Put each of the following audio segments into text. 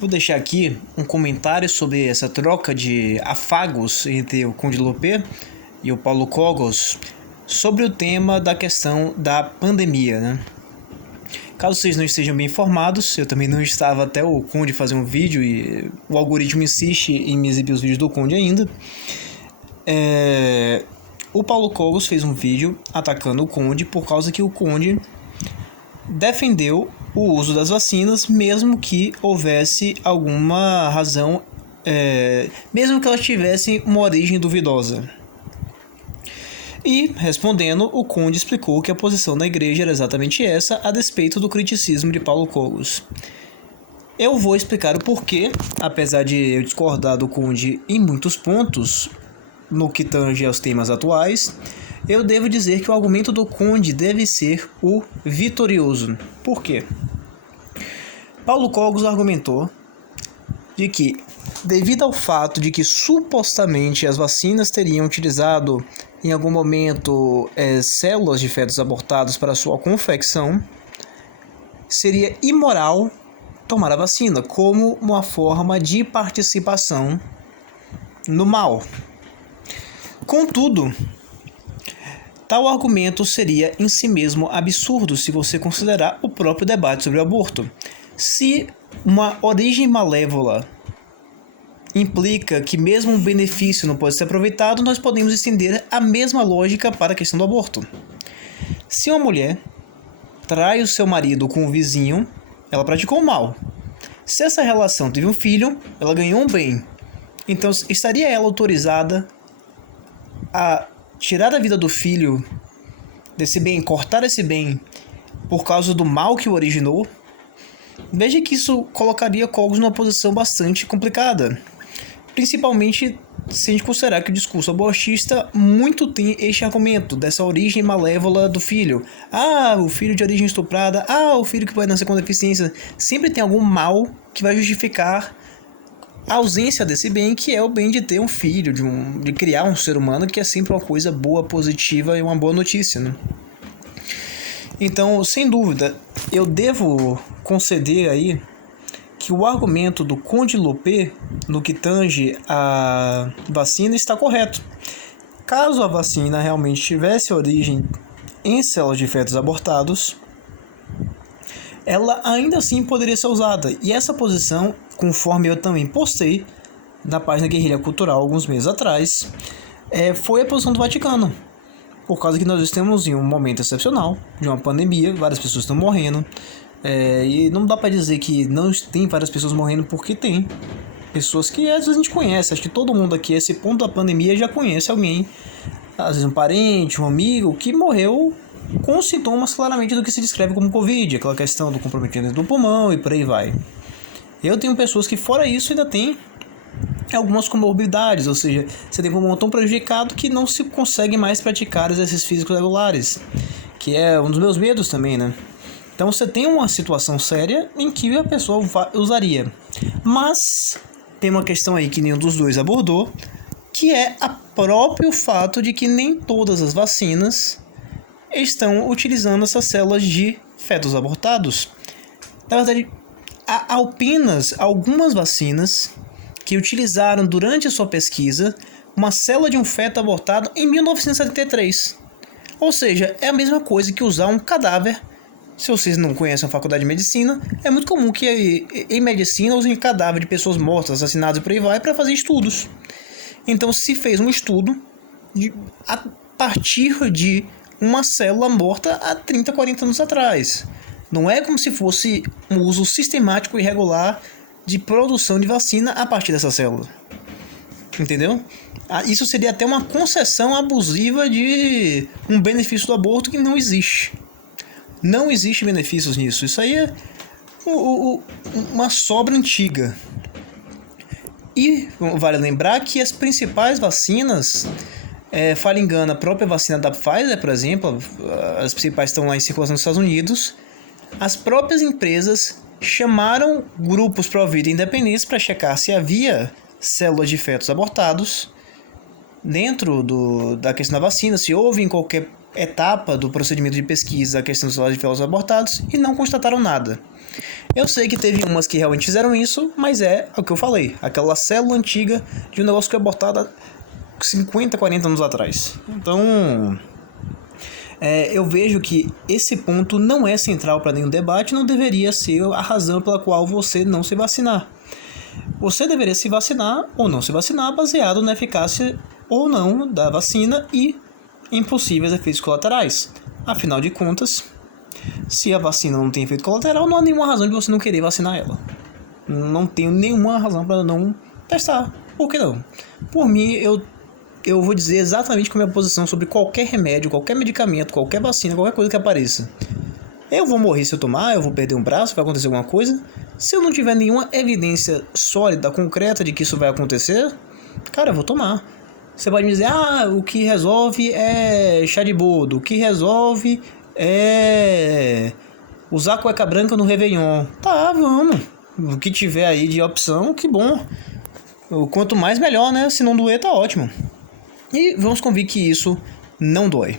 Vou deixar aqui um comentário sobre essa troca de afagos entre o Conde Lopê e o Paulo Cogos sobre o tema da questão da pandemia, né? Caso vocês não estejam bem informados, eu também não estava até o Conde fazer um vídeo e o algoritmo insiste em me exibir os vídeos do Conde ainda. O Paulo Cogos fez um vídeo atacando o Conde por causa que o Conde defendeu o uso das vacinas, mesmo que houvesse alguma razão, mesmo que elas tivessem uma origem duvidosa. E, respondendo, o Conde explicou que a posição da igreja era exatamente essa, a despeito do criticismo de Paulo Cogos. Eu vou explicar o porquê, apesar de eu discordar do Conde em muitos pontos, no que tange aos temas atuais, eu devo dizer que o argumento do Conde deve ser o vitorioso. Por quê? Paulo Cogos argumentou de que, devido ao fato de que supostamente as vacinas teriam utilizado em algum momento células de fetos abortados para sua confecção, seria imoral tomar a vacina como uma forma de participação no mal. Contudo, tal argumento seria em si mesmo absurdo se você considerar o próprio debate sobre o aborto. Se uma origem malévola implica que mesmo um benefício não pode ser aproveitado, nós podemos estender a mesma lógica para a questão do aborto. Se uma mulher trai o seu marido com um vizinho, ela praticou o mal. Se essa relação teve um filho, ela ganhou um bem. Então, estaria ela autorizada a tirar a vida do filho desse bem, cortar esse bem por causa do mal que o originou? Veja que isso colocaria Cogos numa posição bastante complicada, principalmente se a gente considerar que o discurso abortista muito tem este argumento dessa origem malévola do filho. O filho de origem estuprada, o filho que vai nascer com deficiência. Sempre tem algum mal que vai justificar a ausência desse bem, que é o bem de ter um filho, de criar um ser humano, que é sempre uma coisa boa, positiva e uma boa notícia, né? Então, sem dúvida, eu devo conceder aí que o argumento do Conde Lopê, no que tange a vacina, está correto. Caso a vacina realmente tivesse origem em células de fetos abortados, ela ainda assim poderia ser usada. E essa posição, conforme eu também postei na página Guerrilha Cultural alguns meses atrás, foi a posição do Vaticano. Por causa que nós estamos em um momento excepcional de uma pandemia, várias pessoas estão morrendo, e não dá para dizer que não tem várias pessoas morrendo, porque tem pessoas que às vezes a gente conhece. Acho que todo mundo aqui, esse ponto da pandemia, já conhece alguém, às vezes um parente, um amigo, que morreu com sintomas claramente do que se descreve como Covid, aquela questão do comprometimento do pulmão e por aí vai. Eu tenho pessoas que, fora isso, ainda tem algumas comorbidades, ou seja, você tem um pulmão tão prejudicado que não se consegue mais praticar exercícios físicos regulares, que é um dos meus medos também, né? Então você tem uma situação séria em que a pessoa usaria. Mas tem uma questão aí que nenhum dos dois abordou, que é o próprio fato de que nem todas as vacinas estão utilizando essas células de fetos abortados. Na verdade, há apenas algumas vacinas que utilizaram durante a sua pesquisa uma célula de um feto abortado em 1973. Ou seja, é a mesma coisa que usar um cadáver. Se vocês não conhecem a faculdade de medicina, é muito comum que em medicina usem cadáver de pessoas mortas, assassinadas e por aí vai, para fazer estudos. Então se fez um estudo a partir de uma célula morta há 30, 40 anos atrás. Não é como se fosse um uso sistemático e regular de produção de vacina a partir dessa célula. Entendeu? Isso seria até uma concessão abusiva de um benefício do aborto que não existe. Não existe benefícios nisso. Isso aí é uma sobra antiga. E vale lembrar que as principais vacinas, falha engano, a própria vacina da Pfizer, por exemplo, as principais estão lá em circulação nos Estados Unidos, as próprias empresas chamaram grupos pró-vida independentes para checar se havia células de fetos abortados dentro da questão da vacina, se houve em qualquer etapa do procedimento de pesquisa a questão dos células de fetos abortados e não constataram nada. Eu sei que teve umas que realmente fizeram isso, mas é o que eu falei, aquela célula antiga de um negócio que foi abortado há 50, 40 anos atrás. Então, eu vejo que esse ponto não é central para nenhum debate, não deveria ser a razão pela qual você não se vacinar. Você deveria se vacinar ou não se vacinar baseado na eficácia ou não da vacina e em possíveis efeitos colaterais. Afinal de contas, se a vacina não tem efeito colateral, não há nenhuma razão de você não querer vacinar ela. Não tenho nenhuma razão para não testar. Por que não? Por mim, eu vou dizer exatamente qual é a minha posição sobre qualquer remédio, qualquer medicamento, qualquer vacina, qualquer coisa que apareça. Eu vou morrer se eu tomar, eu vou perder um braço, vai acontecer alguma coisa. Se eu não tiver nenhuma evidência sólida, concreta de que isso vai acontecer, cara, eu vou tomar. Você pode me dizer, o que resolve é chá de boldo, o que resolve é usar cueca branca no Réveillon. Tá, vamos. O que tiver aí de opção, que bom. Quanto mais melhor, né? Se não doer, tá ótimo. E vamos convir que isso não dói.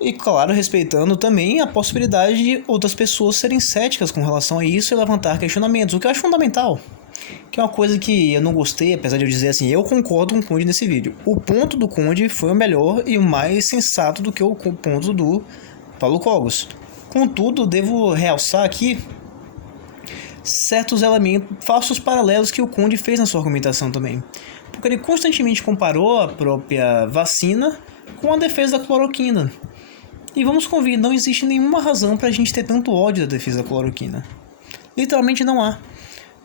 E claro, respeitando também a possibilidade de outras pessoas serem céticas com relação a isso e levantar questionamentos, o que eu acho fundamental. Que é uma coisa que eu não gostei, apesar de eu dizer assim, eu concordo com o Conde nesse vídeo. O ponto do Conde foi o melhor e o mais sensato do que o ponto do Paulo Cogos. Contudo, devo realçar aqui certos elementos, falsos paralelos que o Conde fez na sua argumentação também. Porque ele constantemente comparou a própria vacina com a defesa da cloroquina. E vamos convir, não existe nenhuma razão para a gente ter tanto ódio da defesa da cloroquina. Literalmente não há.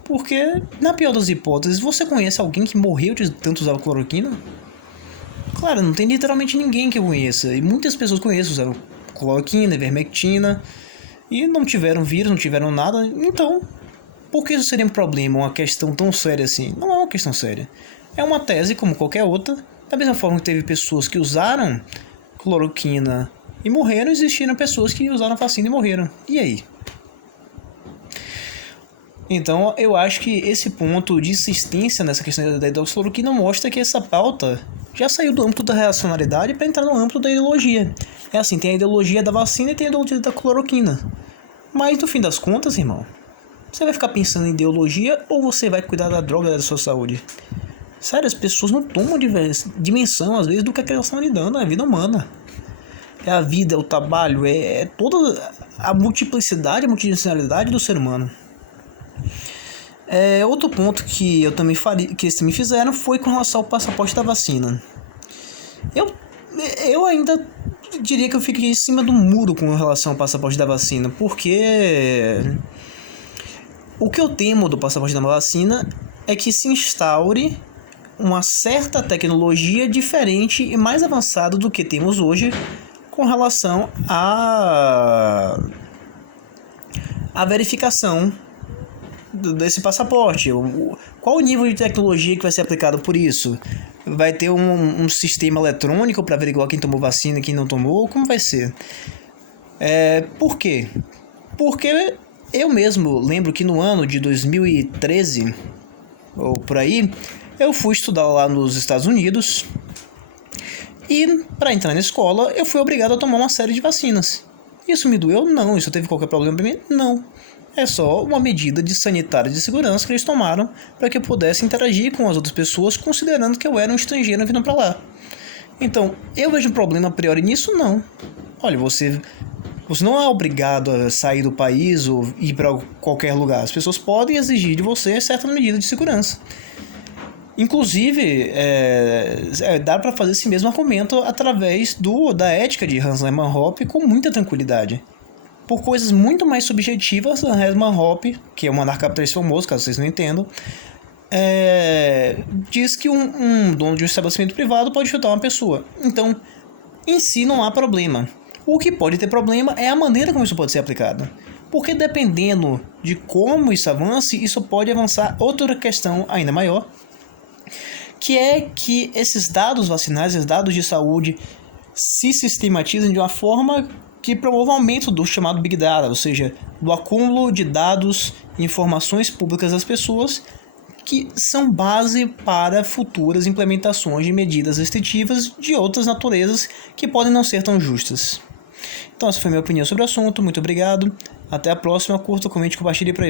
Porque, na pior das hipóteses, você conhece alguém que morreu de tanto usar cloroquina? Claro, não tem literalmente ninguém que eu conheça. E muitas pessoas conheço usaram cloroquina, ivermectina, e não tiveram vírus, não tiveram nada. Então, por que isso seria um problema, uma questão tão séria assim? Não é uma questão séria. É uma tese como qualquer outra. Da mesma forma que teve pessoas que usaram cloroquina e morreram, existiram pessoas que usaram vacina e morreram. E aí? Então, eu acho que esse ponto de insistência nessa questão da hidroxicloroquina mostra que essa pauta já saiu do âmbito da racionalidade para entrar no âmbito da ideologia. É assim, tem a ideologia da vacina e tem a ideologia da cloroquina. Mas, no fim das contas, irmão, você vai ficar pensando em ideologia ou você vai cuidar da droga da sua saúde? Sério, as pessoas não tomam dimensão, às vezes, do que elas estão lidando, é a vida humana. É a vida, é o trabalho, é toda a multiplicidade, a multidimensionalidade do ser humano. Outro ponto que eu também que eles também fizeram foi com relação ao passaporte da vacina. Eu ainda diria que eu fiquei em cima do muro com relação ao passaporte da vacina, porque o que eu temo do passaporte da vacina é que se instaure uma certa tecnologia diferente e mais avançada do que temos hoje com relação à verificação desse passaporte. Qual o nível de tecnologia que vai ser aplicado por isso? Vai ter um sistema eletrônico para averiguar quem tomou vacina e quem não tomou? Como vai ser? Por quê? Porque eu mesmo lembro que no ano de 2013, ou por aí, eu fui estudar lá nos Estados Unidos e para entrar na escola eu fui obrigado a tomar uma série de vacinas. Isso me doeu? Não. Isso teve qualquer problema para mim? Não. É só uma medida de sanitária de segurança que eles tomaram para que eu pudesse interagir com as outras pessoas, considerando que eu era um estrangeiro vindo para lá. Então, eu vejo um problema a priori nisso? Não. Olha, você não é obrigado a sair do país ou ir para qualquer lugar. As pessoas podem exigir de você certa medida de segurança. Inclusive, dá para fazer esse mesmo argumento através da ética de Hans Hermann Hoppe com muita tranquilidade. Por coisas muito mais subjetivas, Hans Hermann Hoppe, que é um anarcapitalista famoso, caso vocês não entendam, diz que um dono de um estabelecimento privado pode chutar uma pessoa. Então, em si não há problema. O que pode ter problema é a maneira como isso pode ser aplicado. Porque dependendo de como isso avance, isso pode avançar outra questão ainda maior, que é que esses dados vacinais, esses dados de saúde, se sistematizem de uma forma que promova o aumento do chamado Big Data, ou seja, do acúmulo de dados e informações públicas das pessoas que são base para futuras implementações de medidas restritivas de outras naturezas que podem não ser tão justas. Então essa foi a minha opinião sobre o assunto, muito obrigado, até a próxima, curta, comente e compartilhe para aí.